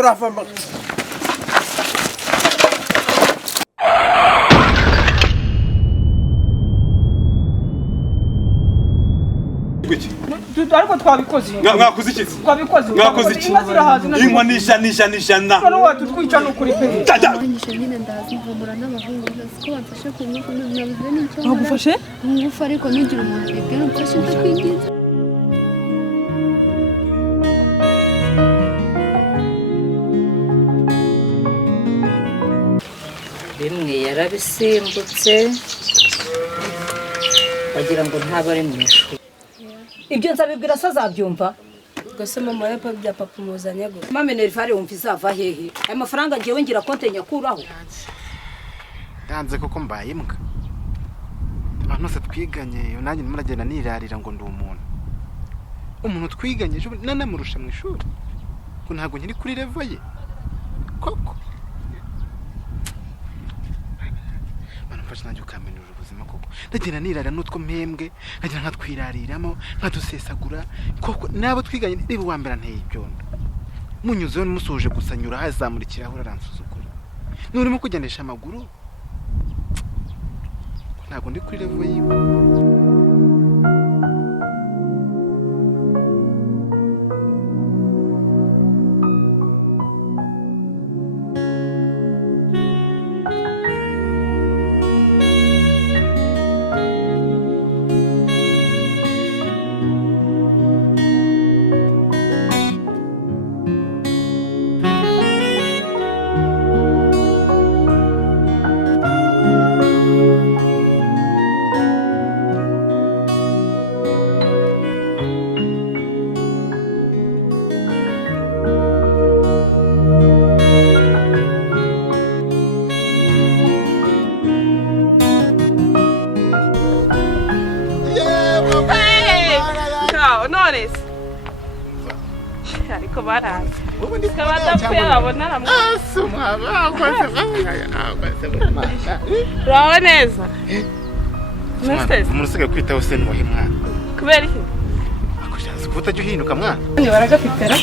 kurava ariko twabikoze mwakoze iki mwakoze iki inko nisha none watutwica n'ukuri pe Nyishe nyine ndazi mvumura n'abahungu ko bamfashe ku ngufu nabuze n'icyo bagufashe ngufu ariko ntugira umuntu bibwira umfashe ndakwinginze bimwe yarabisimbutse bagira ngo ntabare mu ishuri ibyo nzabibwira se azabyumva Gose mama ya papa bya papa muzanye go. Mama Nervare wumva izava hehe? Aya mafaranga ngiye ngira konte nyakuraho. Danze koko mbaye imbwa. Abantu se twiganye yo nanjye muragenda nirarira ngo ndi umuntu twiganye ejo nanamurusha mu ishuri. Ko ntago nkiri kuri level ye. Koko. Bana mfasha nanjye ukamenura ubuzima koko. Ndagenda nirarira nutwo mpembwe, nkagenda nkatwirariramo, nkadusesagura. Koko nabo twiganye niba wambera nteye ibyondo. Munyuzeho musuje gusanyura hazamurikira aho aransuzugura. Nurimo kugendesha amaguru. Ntago ndi kuri level yiwe. Ariko baraza. Kabada kuyabona namwe. Asuma bakoze Rawa neza. Umusege kwitaho se n'uwahe mwana. Kubera iki? Akushaza kutajya uhinduka mwana. Ni baragafitera.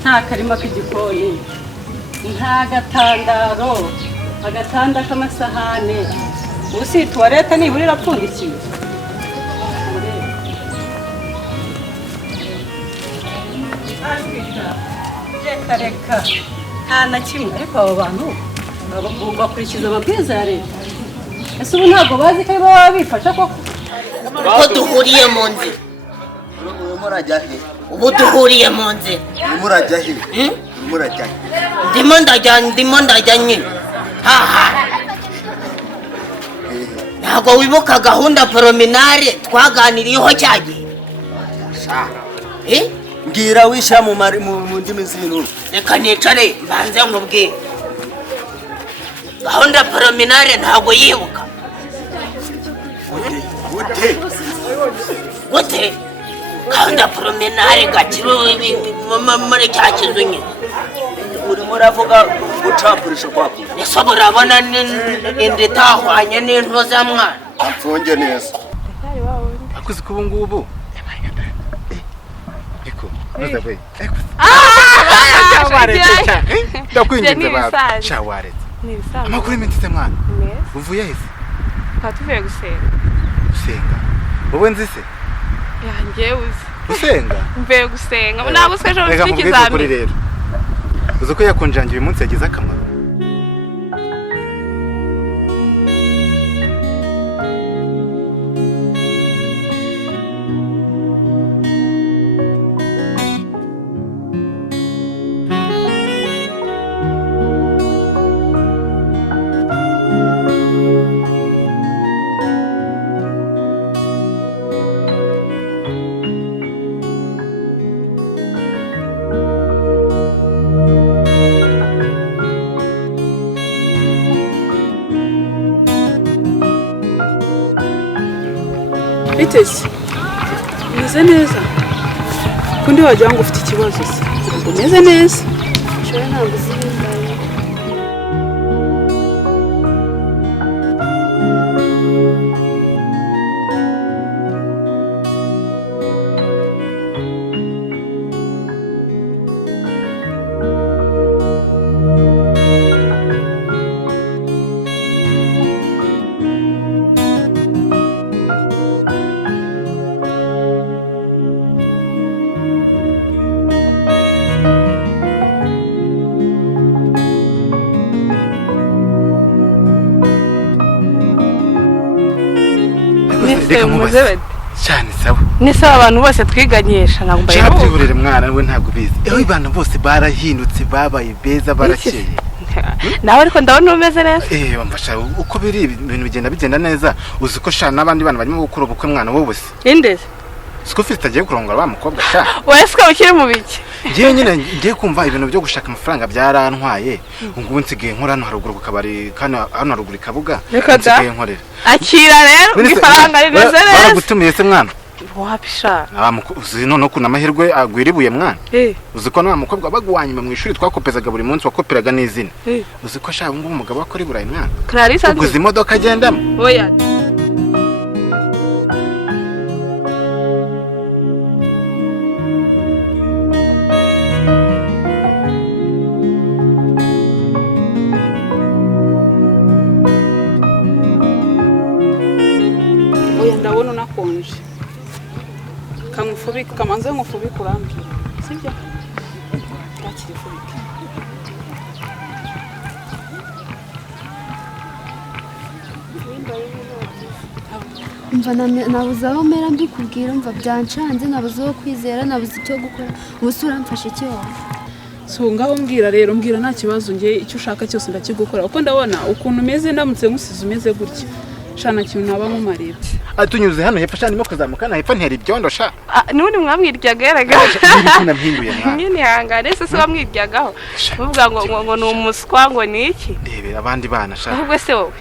Nta karima k'igikoni. Nta gatandaro. Agatanda k'amasahane. Usi toilette ni buri rapfundikiye. Reka nta na kimwe ariko abo bantu bakurikiza amabwiriza ya leta. Ese ubu ntabwo bazi ko baba bifasha koko ko duhuriye mu nzira murajya he ubu duhuriye mu nzira murajya he murajya ndimo ndajya nyine haha ntabwo wibuka gahunda promenade twaganiriyeho cyagiye ngira wisha mu ndimi z'intu reka nicare mbanze nkubwire gahunda promenade ntabwo yibuka gute gahunda promenade gakiro muri cya kizu nyine urimo uravuga gucapurisha kwako ese murabona indi tahwanye n'intu za mwana amfunge neza akuzi ko ngubu Nazabe. Ndakwinginze baba. Shawaretse. Amakuru imitse mwana. Uvuye he? Katuvuye gusenga. Gusenga. Wowe nzi se? Yanjye uzi. Gusenga? Mvuye gusenga. Nabuswe ejo n'ikizami. Uzi ko yakonjangiye uyu munsi yagize akamaro. Biteze meze neza kundi wagira ngo ufite ikibazo se ngo meze neza shora ntabwo zimbaye se muze cyane sawa ni sawa abantu bose twiganyesha ntabwo mbaye cyabyiburire mwana we ntabwo bizi abantu bose barahindutse babaye beza barakeye nawe ariko ndabona umeze neza wamfasha uko biri ibintu bigenda neza uzi ko sha n'abandi bana barimo gukora ubukwe mwana wowe se indeze siko ufite agiye kurongora wa mukobwa sha wese ko ukiri mu biki ngiye nyine ngiye kumva ibintu byo gushaka amafaranga byarantwaye ngubu nsigaye nkora hano haruguru ku kabari kana hano haruguru ikabuga nsigaye nkorera akira rero ifaranga rimeze neza baragutumiye se mwana wapisha uzi none ko namahirwe agwiribuye mwana uzi ko nta mukobwa bagwanyuma mu ishuri twakopezaga buri munsi wakoperaga n'izina uzi ko shaka ngo umugabo akora iburayi mwana Clarissa uguze imodoka agendamo oya ndabona unakonje kamufubika kamanze ngufubika urambira sibyo ndakiri fubika umva nabuze aho mera mbikubwira umva byancanze nabuze aho kwizera nabuze icyo gukora ubusa uramfashe iki wowe so ngaho mbwira rero mbwira nta kibazo ngiye icyo ushaka cyose ndakigukora uko ndabona ukuntu umeze ndamutse nkusize umeze gutya shana kintu naba nkumarira atunyuze hano hepfo shana ndimo kuzamuka na hepfo ntera ibyondo sha nubundi mwamwiryaga yaragara nampinduye mwana nyine hangare se wamwiryagaho uvuga ngo ni umuswa ngo ni iki ndebera abandi bana sha ahubwo se wowe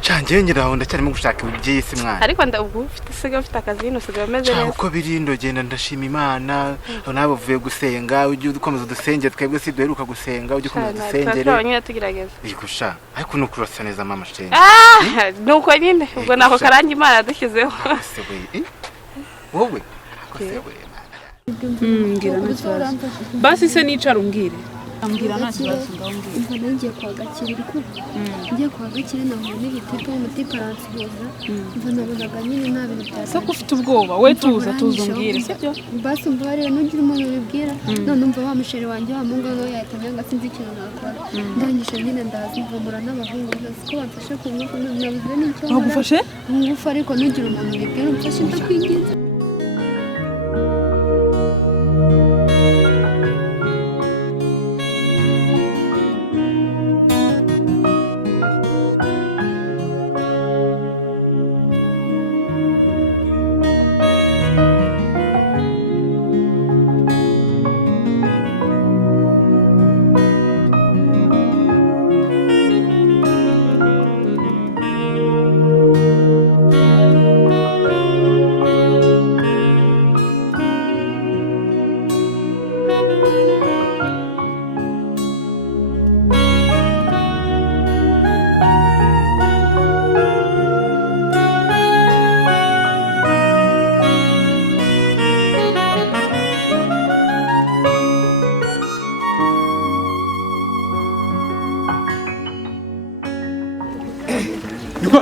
Change nyiraho ndacyarimo gushaka ibyisi mwana. Ariko ndabwo ufite akazi hino sigaye meze neza. Uko birindo genda ndashima Imana, nabo vuye gusenga, ujye ukomeza dusenge twebwe si duheruka gusenga, ujye ukomeza dusengere. Twaba nyine tugerageza. Igusha, ariko nukurasa neza mama shenge. Nuko nyine ubwo nako karangi Imana dushyizeho. Wowe. Ngira n'ikibazo. Basi se nicara umbwire. Ambwira nta kibazo ngambwira. Ubwo ngiye kwa Gakire ariko ngiye kwa Gakire naho n'ibitipa umutipa aransuhuza. Ubwo nabonaga nyine nta bintu byose. Se ko ufite ubwoba we tuza umbwire sibyo? Basi umva rero nugira umuntu ubibwira none umva wa musheri wanjye wa munga no yatamyanga sinzi ikintu nakora. Ndangije nyine ndazivumura n'abahungu bose ko bamfashe ku ngufu nabuze n'icyo. Bagufashe? Ngufu ariko nugira umuntu ubibwira umfashe ndakwinginze.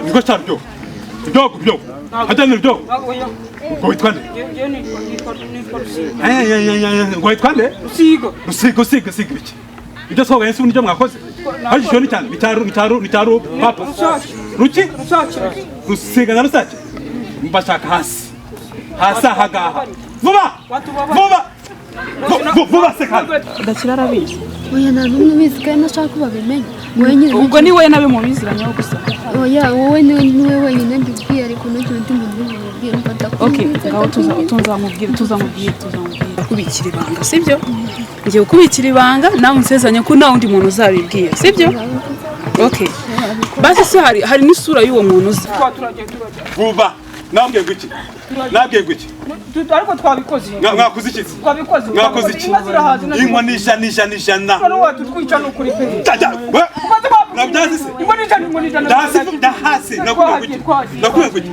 Niko cyaryo. Byo. Hajana byo. Ngo witwande. Ngo witwande? Usigo iki. Ibyo soga yensi unije mwakoze. Hajisho ni cyane bitaro papa. Ruki? Rusiga na rusaje. Mbashaka hasi. Hasa hagaha. Vuba sekana. Ndakira arabizi. Oya nta numwe ubizi kandi nashaka ko babimenya. Wenyine ubwo ni we nabe mu biziranyeho gusa. Oya wowe niwe wenyine mbibwiye ariko n'icyo ndi muntu mbibwira mfata ko. Okay, ngaho tuzamubwira kubikira ibanga, sibyo? Ngiye kubikira ibanga nawe unsezanye ko nta wundi muntu uzabibwira, sibyo? Okay. Basi se hari n'isura y'uwo muntu uzi. Vuba. Nambwiye guki. Ariko twabikoze. Mwakoze iki? Mwakoze iki? Inkwa nisha na. None watutwica no kuri pe. Nabyazi se. Ndahasi. Nakuye guki.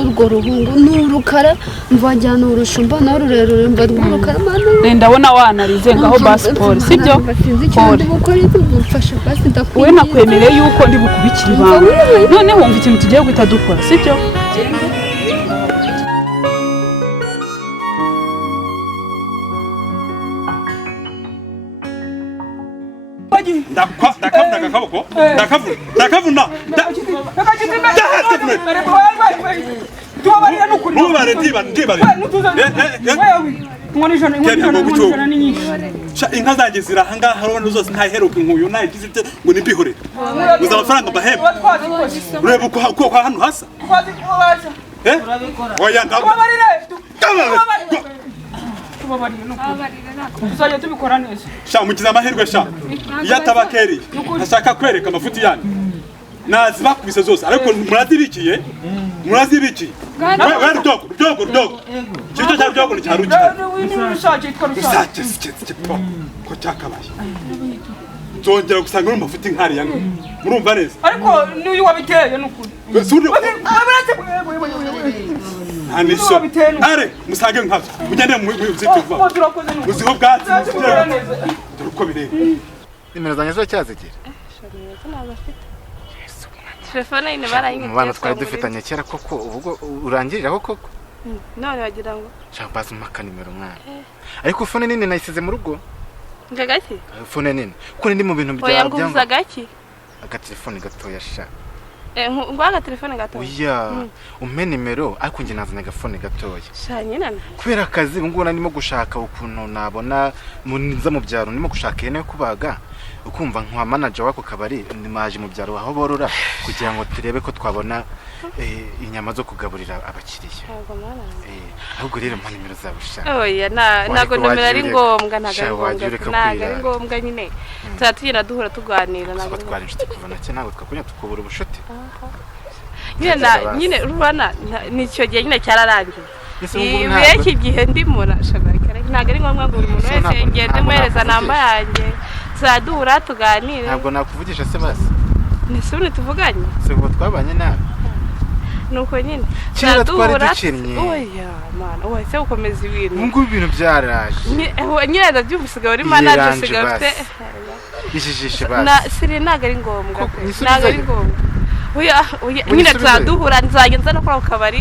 Urwo ruhungu n'urukara mvajyana urushumba na rurerure mva rw'urukara mana. Ndabona wanarize ngaho passport, sibyo? We nakwemereye yuko ndi bukubikira ibanga. None wumva ikintu tugiye guhita dukora, sibyo? Ndakavuna. tubabarira n'ukuri ntubare ndibare Ngoni jana ni nyinshi. Inka zanjye ziri aha ngaha urabona zose ntaheruka inkuyu nayigize ngo nimbihorere uza amafaranga mbahembe ureba uko hano hasa oya tubabarire tuzajya tubikora neza sha mukiza amahirwe sha iyo atabakereye ntashaka kwereka amafuti yanyu nazibakubise zose ariko murazibikiye rudogo cyo cya rudogo cyarukiye ko cyakabaye nzongera gusanga uri mafuti nkari yange murumva neza ariko n'uyu wabiteye n'ukuri Aniso are musange nkazo mugende mu zituva muziho bwatsi uko bireba nimero zanjye zo cyazigera telefone ine barayingiye mu bana twari dufitanye kera koko ubwo urangiriraho koko none wagira ngo cyangwa maka nimero mwana ariko phone nini nayisize mu rugo ngagaki phone nini kuko ndi mu bintu bya nguza gaki agatelefone gatoya sha ngwaga telefone gatoya oya umpe nimero ariko nge nazanye agafone gatoya shanye nana kubera akazi ngo ndimo gushaka ukuntu nabona muniza mu byaro ndimo gushaka yene kubaga ukumva nkwa manager wako kabari nimaje mu byaro aho borora kugira ngo turebe ko twabona inyama zo kugaburira abakiriya ahubwo rero mpa nimero zabo sha oya nago nimero ari ngombwa ntago ngombwa nyine tuzatugenda duhura tuganira nago twari inshuti kuvana cye nago twakunya tukubura ubushuti nyine rubana nicyo gihe nyine cyararangiye iki gihe ndimo nashaka ntago ari ngombwa ngo buri muntu wese ngende muhereza namba yanjye tuzadura tuganire ntabwo nakuvugisha se basi nisubire tuvuganye se ubwo twabanye nawe nuko nyine cyera twari ducinnye oya mana oya se ukomeza ibintu ngo ibintu byaraje nyine ndabyumvisiga uri manager sigafite ijijishe basi na siri ntago ari ngombwa ntago ari ngombwa oya nyine tuzaduhura nzagenza no kwa kabari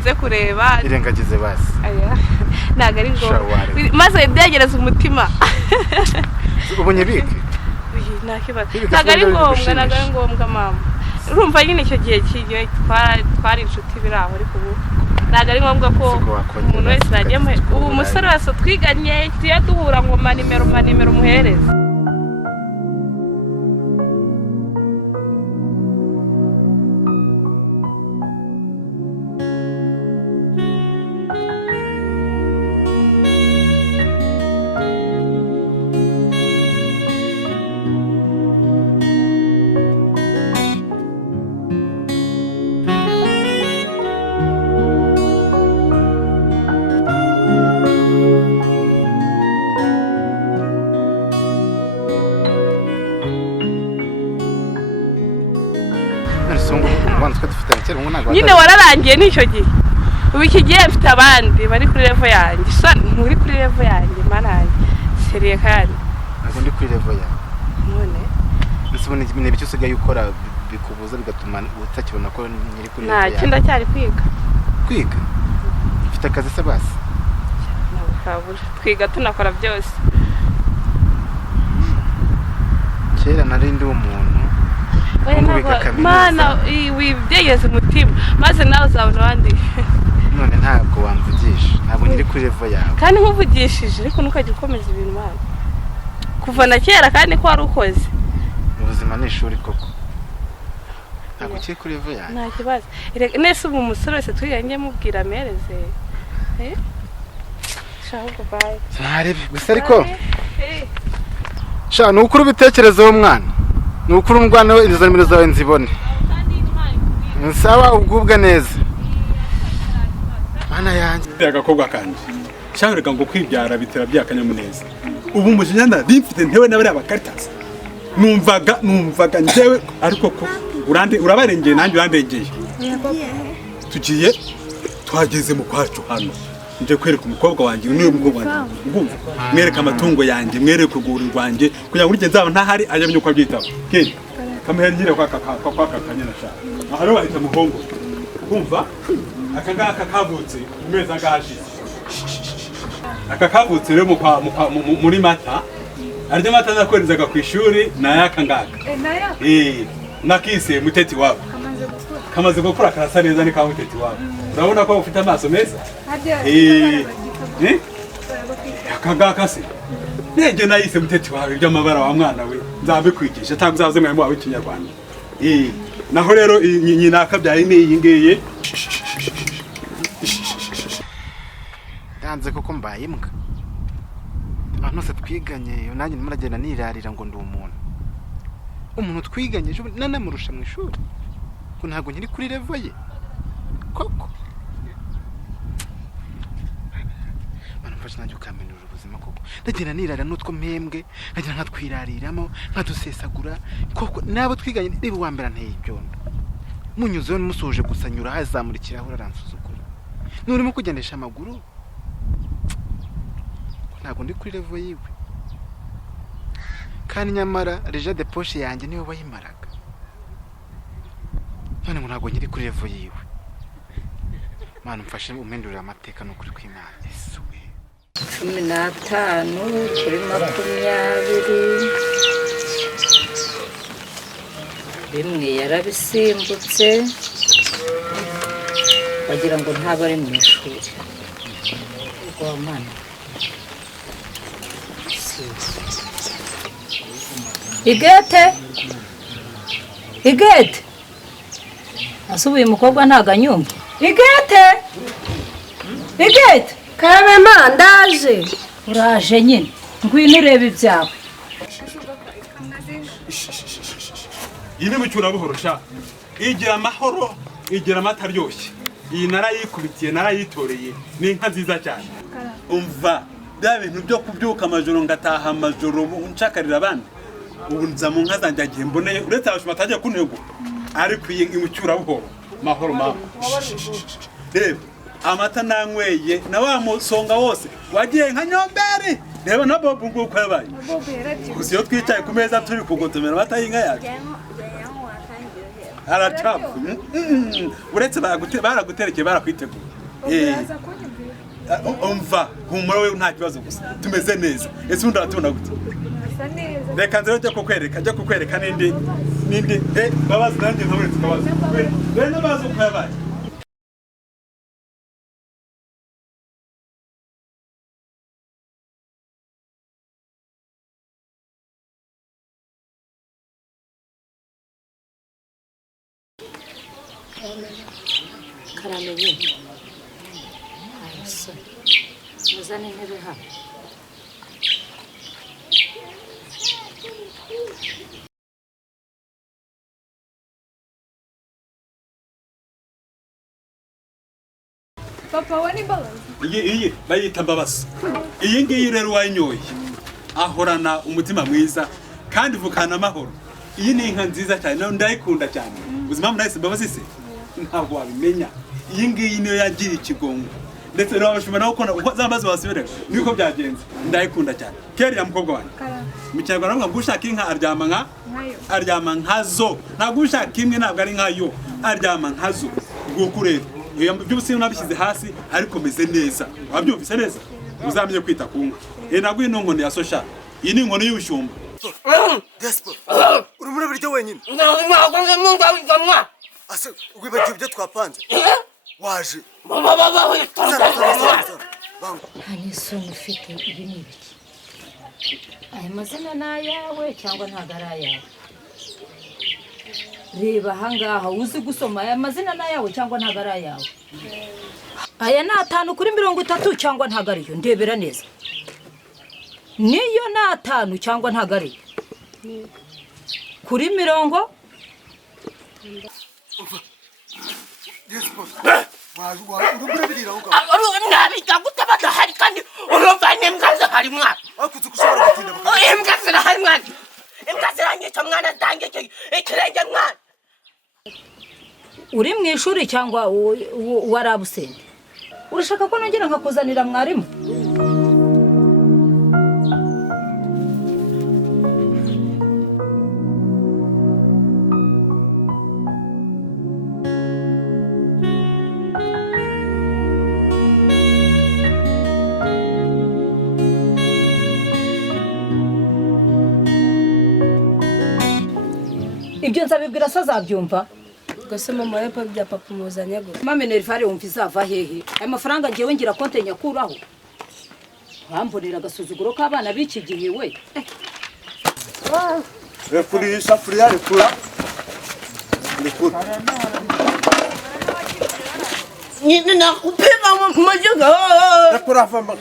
nze kureba irengagize basi aya ntago ari ngombwa maze byegereza umutima ubonye bike ntago ari ngombwa mama urumva nyine icyo gihe kigiye twari inshuti biraho ariko ubu ntago ari ngombwa ko umuntu wese najyemo ubu umusore wese twiganye tuya duhura ngo ma nimero muhereze nyine wararangiye n'icyo gihe ubu iki gihe mfite abandi bari kuri level yanjye nturi kuri level yanjye mananye seriye kandi ntabwo ndi kuri level yanjye none nsubone ibintu bicyo usigaye ukora bikubuza bigatuma utakibona ko nyiri kuri level yanjye nta kinda cyari kwiga mfite akazi se basi twiga tunakora byose kera nari ndi umuntu mana wibyegeze umutima maze nawe uzabona abandi none ntabwo wamvugisha ntabwo nyiri kuri level yawe kandi nkuvugishije ariko ntukajya ukomeza ibintu mana kuva na kera kandi ko wari ukoze ubuzima ni ishuri koko ntabwo kiri kuri level yawe nta kibazo nese ubu umusore wese twiganye mubwira amereze ahubwo baye ntarebe gusa ariko sha ni ukuri ubitekerezeho mwana ni ukuri umwana we izo nimero zawe nzibone nsaba ubwubwa neza mana yanjye agakobwa kanjye shangrega ngo kwibyara bitera byakanyamuneza ubu umujinya ndimfite ntewe n'abari abakaritasi numvaga njyewe ariko ko urabarengeye nanjye urandengeye tugiye twageze mu kwacu hano nje kwereka umukobwa wanjye n'uyu mukobwa wanjye ngumva mwereka amatungo yanjye mwereka urwuri rwanjye kugira ngo urye nzaba ntahari ajye uko abyitaho kindi kamuherengire kwa kanyana shaka aha rero bahita muhongo kumva aka ngaka kavutse umeze agaje aka kavutse rero muri mata arya mata zakwerezaga ku ishuri na yaka ngaka nakise muteti wabo kamaze gukura karasa neza ni kamuteti wawe urabona ko ufite amaso meza akagaka se nege nayise muteti wawe by'amabara wa mwana we nzabikwigisha cyangwa uzaze mwarimu wawe w'ikinyarwanda naho rero nyina akabyaye ni iyi ngiyi yanze koko mbaye imbwa abantu bose twiganye nanjye muragenda nirarira ngo ndi umuntu twiganye ejo nanamurusha mu ishuri ko ntabwo nkiri kuri level ye koko banamfasha nanjye ukamenura ubuzima koko ndagenda nirarira n'utwo mpembwe nkagenda nkatwirariramo nkadusesagura koko nabo twiganye niba uwa mbere nteye ibyondo munyuzeho n'umusoje gusa nyura hazamurikiraho uransuzugura n'urimo kugendesha amaguru ntabwo ndi kuri level yiwe kandi nyamara reja de poche yanjye niwe wayimaraga none ngo ntabwo nkiri kuri level yiwe mana umfashe umpindurira amateka n'ukuri kw'Imana Yesu we 15 kuri 20 bimwe yarabisimbutse bagira ngo ntabari mu ishuri kwa mana igete asubuye umukobwa ntaganyumva igete karabe mandaje uraje nyine ngwino urebe ibyawe iyi mu cyura buhoro sha igira amahoro igira amata aryoshye iyi narayikubitiye narayitoreye ni inka nziza cyane umva bya bintu byo kubyuka amajoro ngataha amajoro ncakarira abandi ubu nza mu nka zanjye agiye mboneye uretse abashuma atagiye kunego ariko iyi imucyura buhoro mahoro mama reba amata nanyweye na wa musonga wose wagiye nka nyomberi reba na bobu nguko yabaye gusa iyo twicaye ku meza turi kugotomera amata y'inka yacu aracapu uretse baraguterekeye barakwitegura umva humura we nta kibazo gusa tumeze neza ese undi aratubona gute reka nzero jya kukwereka n'indi babazi nanjye ntabure tukabaza bene bazi uko yabaye karamenye muzane intebe hano papa we ni Mbabazi iyi bayita Mbabazi iyi ngiyi rero wayinyoye ahorana umutima mwiza kandi vukana amahoro iyi ni inka nziza cyane ndayikunda cyane ubuzima murahise Mbabazi se ntabwo wabimenya iyi ngiyi niyo yagira ikigongo ndetse rero abashima naho ko zambaze wasubire niko byagenze ndayikunda cyane keri ya mukobwa wanjye mu Kinyarwanda ngo ushaka inka aryama nkazo ntabwo ushaka imwe ntabwo ari nkayo aryama nkazo gukorera iyo by'ubusimu nabishyize hasi ariko meze neza wabyumvise neza uzamenye kwita ku nka ntabwo iyi nkoni ya sosha iyi ni inkoni y'ubushumba Despo uri muri buryo wenyine ase ugibagiye ibyo twapanze waje nta n'isoni ufite ibi ni ibiki aya mazina ni ayawe cyangwa ntabwo ari ayawe reba ahangaha uzi gusoma aya mazina ni ayawe cyangwa ntabwo ari ayawe aya ni 5 kuri 30 cyangwa ntabwo ariyo ndebera neza niyo ni 5 cyangwa ntabwo ariyo kuri 30 urubura birira aho nabita gute badahari kandi urumva n'imbwa zihari mwana akuze kushobora gutinda imbwa zirahari mwana imbwa ziranyica mwana dange ikirenge mwana uri mu ishuri cyangwa warabusende urashaka ko nongera nkakuzanira mwarimu ibyo nzabibwira so azabyumva Gase mama yepa bya papa muzanye go. Mama Nerivare wumva izava hehe? Aya mafaranga ngewe ngira konte nyakuraho. Bambonera agasuzuguro k'abana b'iki gihe we. Refurisha furiya rekura. Rekura. Nyine nakupima majoga. Rekura famba.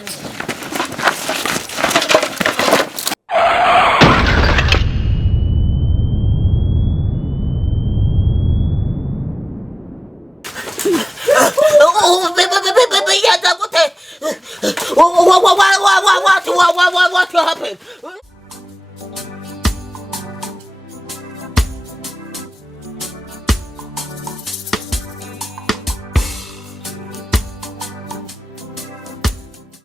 What happened?